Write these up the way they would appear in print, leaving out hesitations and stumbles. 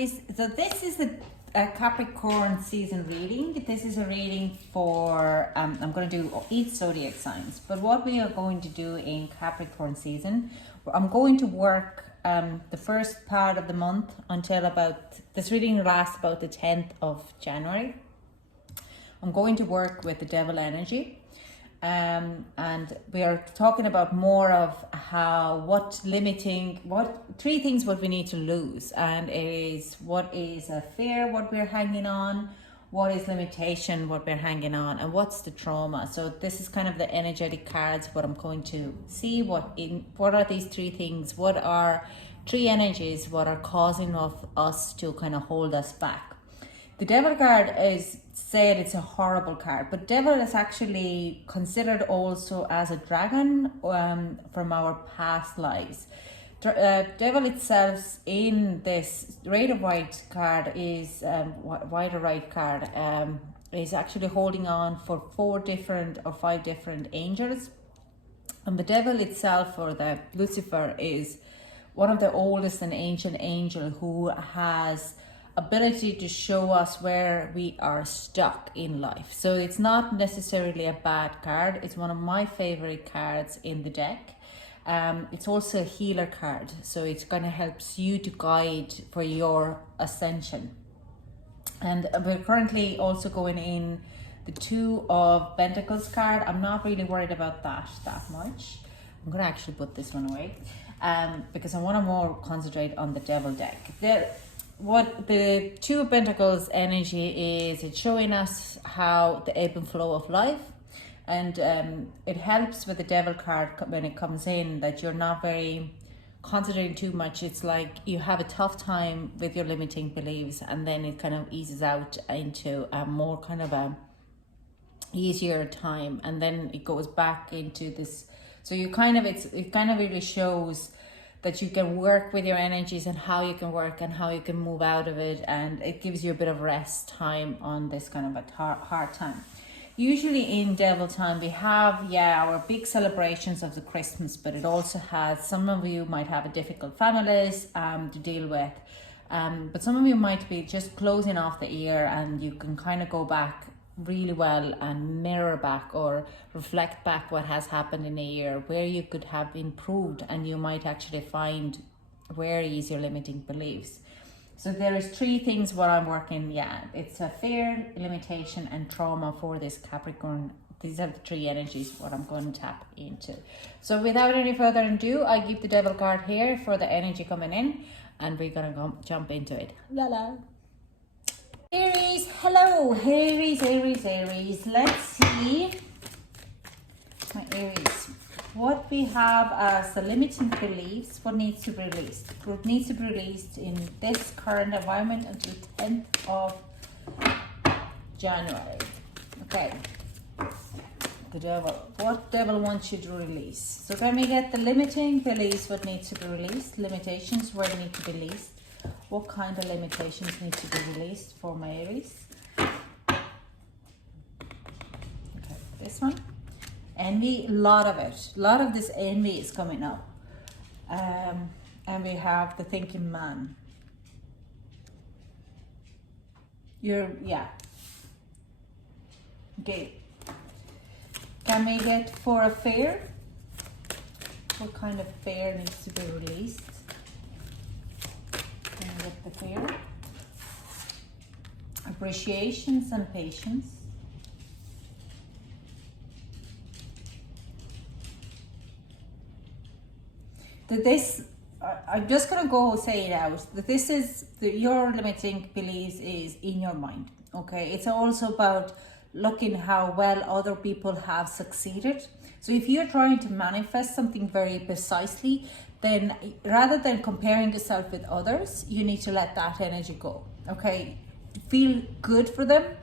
Aries. So this is a Capricorn season reading. This is a reading for, I'm going to do each zodiac signs. But what we are going to do in Capricorn season, I'm going to work the first part of the month until this reading lasts about the 10th of January. I'm going to work with the devil energy. And we are talking about more of three things what we need to lose, and is what is a fear, what we're hanging on, what is limitation, what we're hanging on, and what's the trauma. So this is kind of the energetic cards, what I'm going to see, what are these three things, what are three energies, what are causing of us to kind of hold us back. The devil card is said it's a horrible card, but devil is actually considered also as a dragon from our past lives. Devil itself in this Red of White card is White or Right card is actually holding on for 5 different angels, and the devil itself, or the Lucifer, is one of the oldest and ancient angel who has ability to show us where we are stuck in life. So it's not necessarily a bad card. It's one of my favorite cards in the deck. It's also a healer card, so it's going to help you to guide for your ascension. And we're currently also going in the Two of Pentacles card. I'm not really worried about that much. I'm going to actually put this one away because I want to more concentrate on the devil deck. What the Two of Pentacles energy is, it's showing us how the ebb and flow of life, and it helps with the devil card when it comes in, that you're not very concentrating too much. It's like you have a tough time with your limiting beliefs, and then it kind of eases out into a more kind of a easier time, and then it goes back into this. So it kind of really shows that you can work with your energies and how you can work and how you can move out of it, and it gives you a bit of rest time on this kind of a hard time. Usually in devil time we have our big celebrations of the Christmas, but it also has, some of you might have a difficult families to deal with, but some of you might be just closing off the year, and you can kind of go back really well and mirror back or reflect back what has happened in a year, where you could have improved, and you might actually find where is your limiting beliefs. So there is 3 things what I'm working. It's a fear, limitation, and trauma for this Capricorn. These are the 3 energies what I'm going to tap into. So without any further ado, I give the devil card here for the energy coming in, and we're gonna go jump into it. La la. Aries, hello, Aries. Let's see, my Aries, what we have as the limiting beliefs, what needs to be released. What needs to be released in this current environment until 10th of January. Okay, the devil. What devil wants you to release? So can we get the limiting beliefs, what needs to be released, limitations, where they need to be released. What kind of limitations need to be released for my Aries? Okay, this one. Envy, a lot of it. A lot of this envy is coming up. And we have the thinking man. Okay. Can we get for a fear? What kind of fear needs to be released? Get the fear, appreciations, and patience. I'm just gonna go say it out, that this is your limiting beliefs is in your mind. Okay, it's also about looking how well other people have succeeded. So if you're trying to manifest something very precisely, then rather than comparing yourself with others, you need to let that energy go. Okay, feel good for them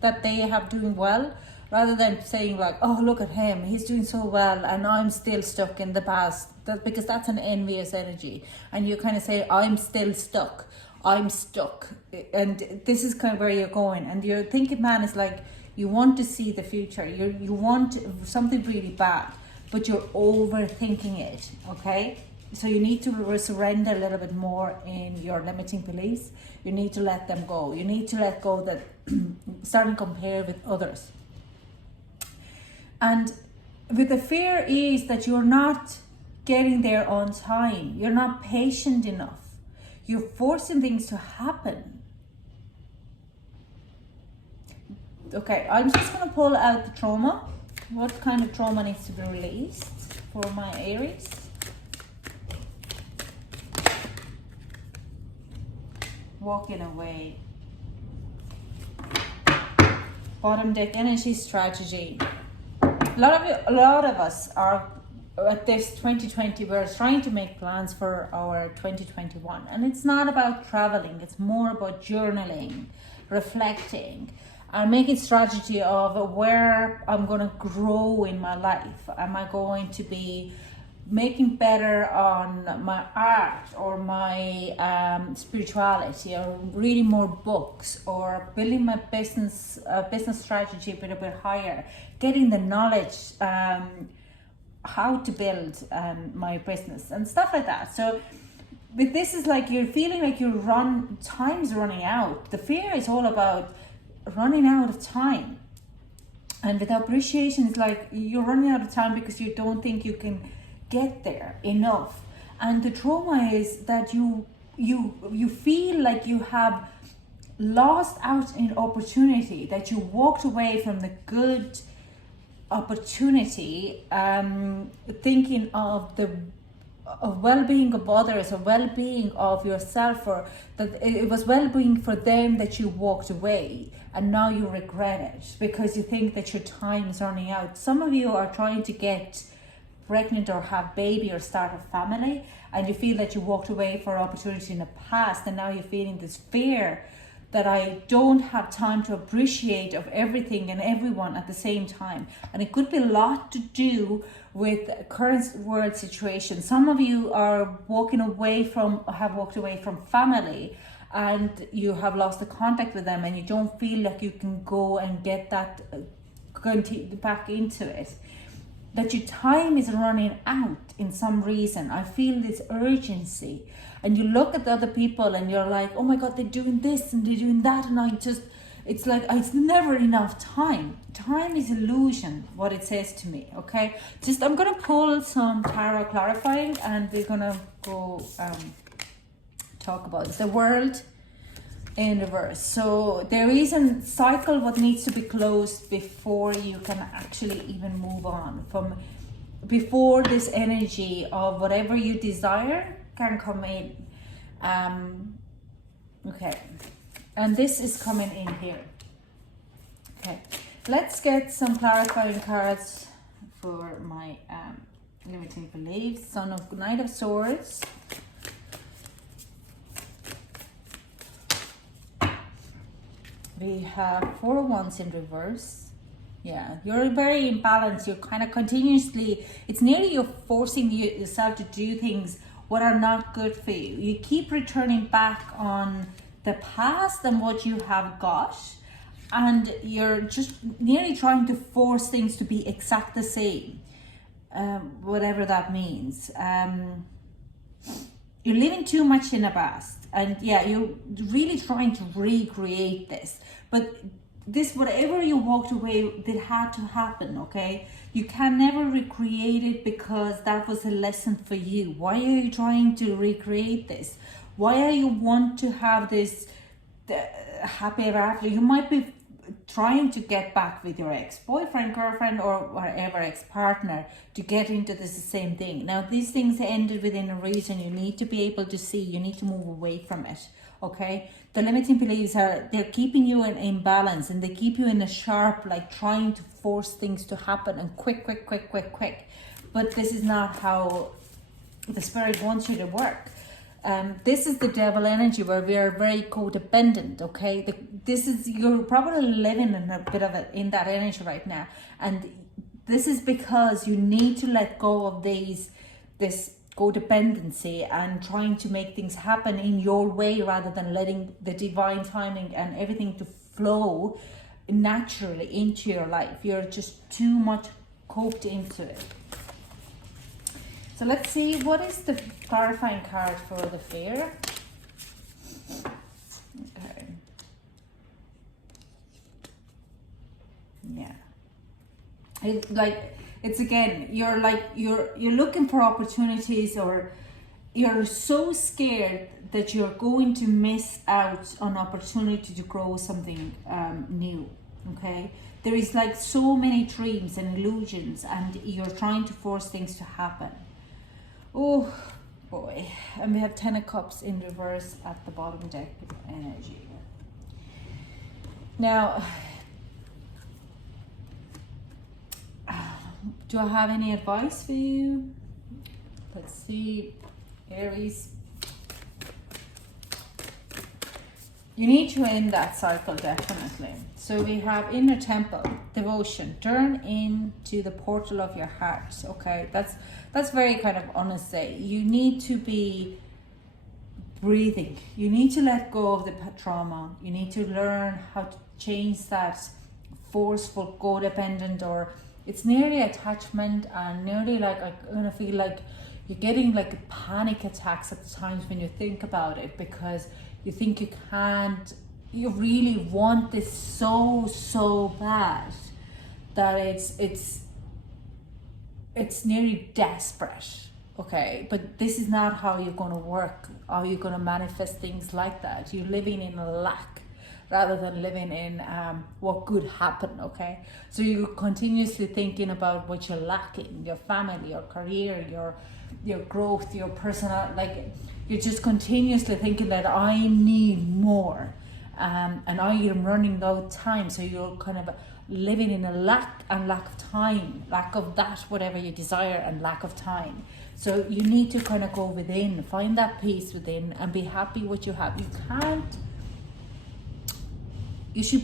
that they have doing well, rather than saying like, oh, look at him, he's doing so well and I'm still stuck in the past. Because that's an envious energy, and you kind of say, I'm still stuck, I'm stuck, and this is kind of where you're going. And your thinking man is like, you want to see the future, you want something really bad, but you're overthinking it. Okay, So you need to surrender a little bit more in your limiting beliefs. You need to let them go. You need to let go that starting to compare with others. And with the fear is that you're not getting there on time. You're not patient enough. You're forcing things to happen. Okay, I'm just going to pull out the trauma. What kind of trauma needs to be released for my Aries? Walking away. Bottom deck energy, strategy. A lot of us are at this 2020, we're trying to make plans for our 2021, and it's not about traveling, it's more about journaling, reflecting, and making strategy of where I'm going to grow in my life. Am I going to be making better on my art or my spirituality, or reading more books, or building my business strategy a bit higher, getting the knowledge how to build my business and stuff like that. So but this is like you're feeling like time's running out. The fear is all about running out of time, and with appreciation it's like you're running out of time because you don't think you can get there enough. And the trauma is that you feel like you have lost out in opportunity, that you walked away from the good opportunity, thinking of the well-being of others, or well-being of yourself, or that it was well-being for them that you walked away, and now you regret it because you think that your time is running out. Some of you are trying to get pregnant or have baby or start a family, and you feel that you walked away for opportunity in the past, and now you're feeling this fear that I don't have time to appreciate of everything and everyone at the same time. And it could be a lot to do with current world situation. Some of you are have walked away from family, and you have lost the contact with them, and you don't feel like you can go and get that back into it. That your time is running out in some reason. I feel this urgency. And you look at the other people and you're like, oh my God, they're doing this and they're doing that. And it's like, it's never enough time. Time is illusion, what it says to me, okay? I'm going to pull some tarot clarifying, and we're going to go talk about the world in reverse. So there is a cycle what needs to be closed before you can actually even move on from, before this energy of whatever you desire can come in. Okay, and this is coming in here. Okay, let's get some clarifying cards for my limiting beliefs. Knight of Swords. We have Four of Wands in reverse. Yeah, you're very imbalanced. You're kind of continuously, it's nearly you're forcing yourself to do things what are not good for you. You keep returning back on the past and what you have got, and you're just nearly trying to force things to be exact the same, whatever that means. You're living too much in the past, and yeah, you're really trying to recreate this, but this, whatever you walked away, it had to happen, okay? You can never recreate it because that was a lesson for you. Why are you trying to recreate this? Why are you want to have this happy ever after? You might be trying to get back with your ex-boyfriend, girlfriend, or whatever, ex-partner, to get into this same thing. Now, these things ended within a reason. You need to be able to see, you need to move away from it, okay? The limiting beliefs they're keeping you in imbalance, and they keep you in a sharp, like trying to force things to happen and quick. But this is not how the spirit wants you to work. This is the devil energy where we are very codependent, okay? You're probably living in a bit of in that energy right now. And this is because you need to let go of this codependency and trying to make things happen in your way rather than letting the divine timing and everything to flow naturally into your life. You're just too much coped into it. So let's see, what is the clarifying card for the fear? Okay. Yeah. It's again, you're looking for opportunities, or you're so scared that you're going to miss out on opportunity to grow something new. Okay, there is like so many dreams and illusions, and you're trying to force things to happen. Oh boy. And we have 10 of Cups in reverse at the bottom deck energy. Now, do I have any advice for you? Let's see, Aries. You need to end that cycle, definitely. So we have inner temple, devotion, turn into the portal of your heart. Okay, that's very kind of honest. You need to be breathing. You need to let go of the trauma. You need to learn how to change that forceful codependent, or it's nearly attachment, and nearly like I'm gonna feel like you're getting like panic attacks at the times when you think about it, because you think you can't, you really want this so bad that it's nearly desperate. Okay, but this is not how you're going to work. How you're going to manifest things like that. You're living in a lack rather than living in what could happen. Okay, so you're continuously thinking about what you're lacking, your family, your career, your growth, your personal, like you're just continuously thinking that I need more, and I am running out of time. So you're kind of living in a lack of time, lack of that whatever you desire, and lack of time. So you need to kind of go within, find that peace within, and be happy what you have. You should,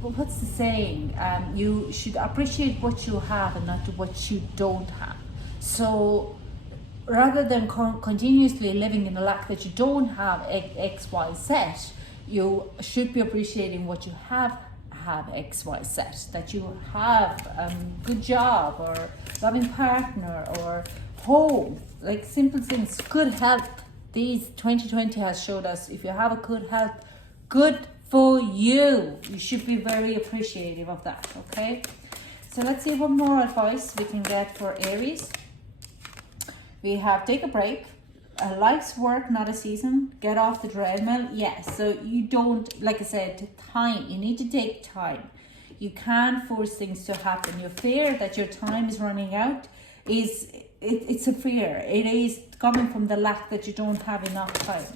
what's the saying? You should appreciate what you have and not what you don't have. So rather than continuously living in a lack that you don't have X, Y, Z, you should be appreciating what you have X, Y, Z, that you have a good job, or loving partner, or home, like simple things, good health. These 2020 has showed us, if you have a good health, good for you. You should be very appreciative of that. Okay, so let's see what more advice we can get for Aries. We have take a break. Life's work, not a season. Get off the treadmill. Yes, so you don't, like I said, time. You need to take time. You can't force things to happen. Your fear that your time is running out is, it's a fear. It is coming from the lack that you don't have enough time.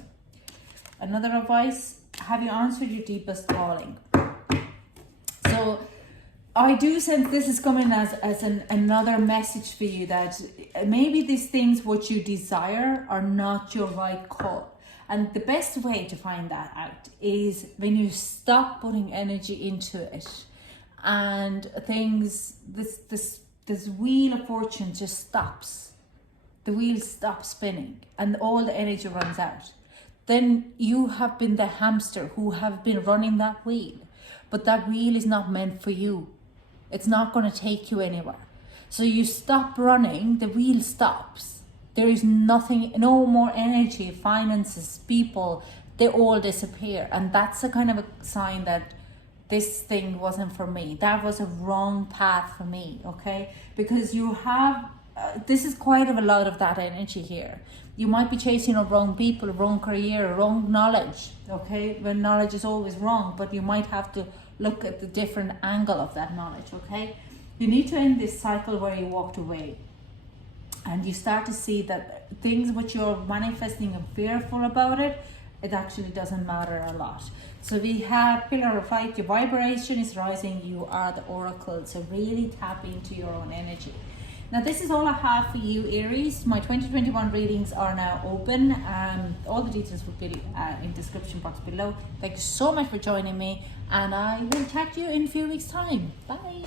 Another advice, have you answered your deepest calling? So I do sense this is coming as another message for you, that maybe these things what you desire are not your right call. And the best way to find that out is when you stop putting energy into it, and things, this wheel of fortune just stops. The wheel stops spinning and all the energy runs out. Then you have been the hamster who have been running that wheel, but that wheel is not meant for you. It's not going to take you anywhere. So you stop running, the wheel stops. There is nothing, no more energy, finances, people, they all disappear. And that's a kind of a sign that this thing wasn't for me. That was a wrong path for me, okay? Because you have, this is quite a lot of that energy here. You might be chasing the wrong people, wrong career, wrong knowledge, okay? When knowledge is always wrong, but you might have to look at the different angle of that knowledge, okay? You need to end this cycle where you walked away, and you start to see that things which you're manifesting and fearful about it actually doesn't matter a lot. So we have pillar of light, your vibration is rising, you are the oracle, so really tap into your own energy. Now this is all I have for you, Aries. My 2021 readings are now open. All the details will be in the description box below. Thank you so much for joining me, and I will chat to you in a few weeks' time. Bye.